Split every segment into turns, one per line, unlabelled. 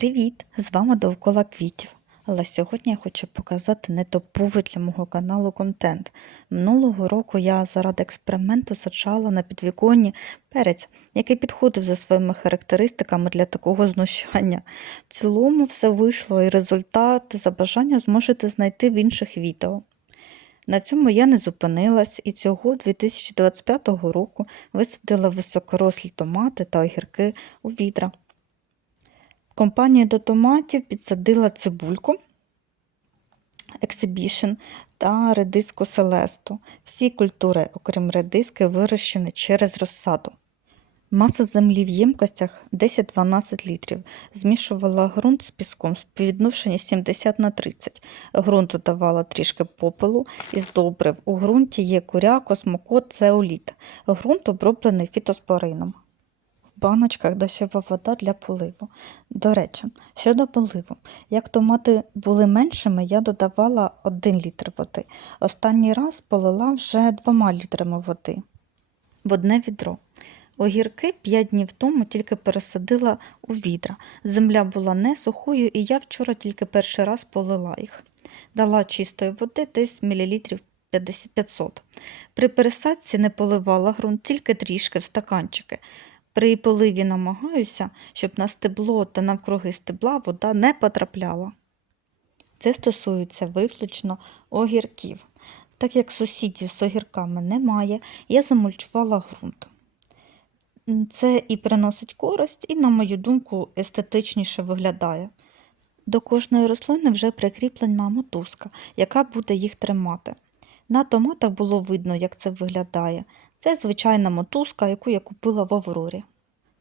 Привіт! З вами довкола квітів. Але сьогодні я хочу показати не топовий для мого каналу контент. Минулого року я заради експерименту саджала на підвіконні перець, який підходив за своїми характеристиками для такого знущання. В цілому все вийшло, і результат за бажанням зможете знайти в інших відео. На цьому я не зупинилась і цього 2025 року висадила високорослі томати та огірки у відра. В компанії до томатів підсадила цибульку Exhibition та редиску Селесту. Всі культури, окрім редиски, вирощені через розсаду. Маса землі в ємкостях 10-12 літрів. Змішувала ґрунт з піском в співвідношенні 70 на 30. Ґрунт додавала трішки попелу із добрив. У ґрунті є куряк, осмокот, цеоліт. Ґрунт оброблений фітоспорином. Баночках дощова вода для поливу. До речі, щодо поливу, як томати були меншими, я додавала 1 літр води. Останній раз полила вже 2 літрами води в одне відро. Огірки 5 днів тому тільки пересадила у відра. Земля була не сухою, і я вчора тільки перший раз полила їх. Дала чистої води десь мілілітрів 50 500. При пересадці не поливала ґрунт, тільки трішки в стаканчики. При поливі намагаюся, щоб на стебло та навкруги стебла вода не потрапляла. Це стосується виключно огірків. Так як сусідів з огірками немає, я замульчувала ґрунт. Це і приносить користь, і, на мою думку, естетичніше виглядає. До кожної рослини вже прикріплена мотузка, яка буде їх тримати. На томатах було видно, як це виглядає. Це звичайна мотузка, яку я купила в Аврорі.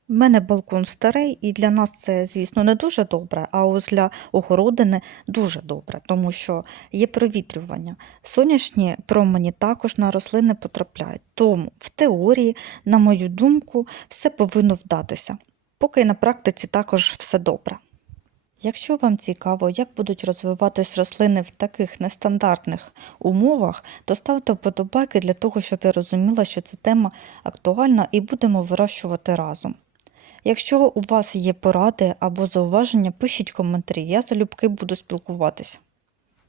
У мене балкон старий, і для нас це, звісно, не дуже добре, а ось для огородини дуже добре, тому що є провітрювання. Сонячні промені також на рослини потрапляють. Тому в теорії, на мою думку, все повинно вдатися. Поки на практиці також все добре. Якщо вам цікаво, як будуть розвиватись рослини в таких нестандартних умовах, то ставте вподобайки для того, щоб я розуміла, що ця тема актуальна і будемо вирощувати разом. Якщо у вас є поради або зауваження, пишіть коментарі, я залюбки буду спілкуватися.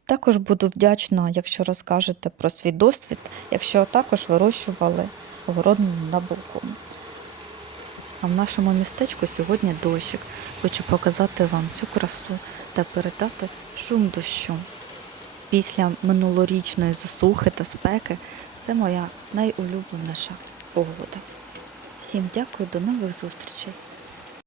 Також буду вдячна, якщо розкажете про свій досвід, якщо також вирощували огородину на балконі. А в нашому містечку сьогодні дощик. Хочу показати вам цю красу та передати шум дощу. Після минулорічної засухи та спеки це моя найулюбленіша погода. Всім дякую, до нових зустрічей!